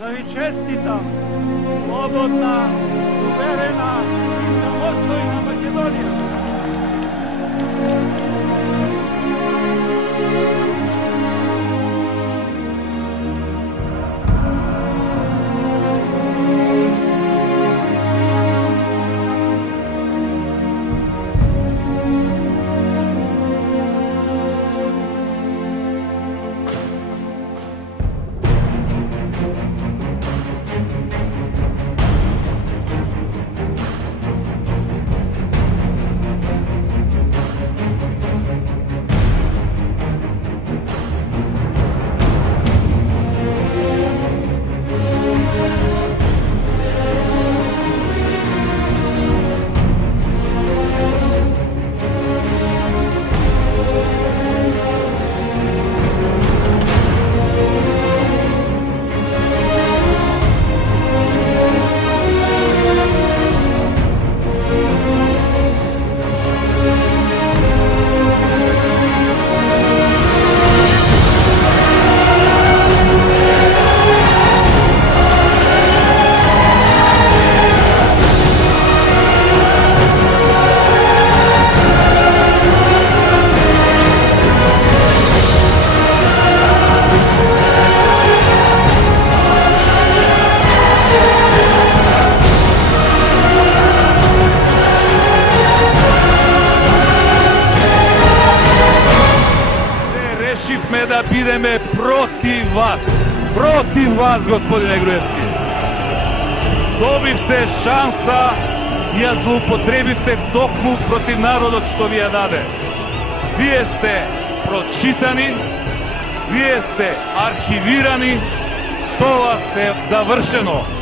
da vi čestitam. Slobodna, suverena i samostojna Makedonija. Решивме да бидеме против вас, господине Груевски. Добивте шанса и ја злоупотребивте токму против народот што ви ја даде. Вие сте прочитани, вие сте архивирани, со вас е завршено.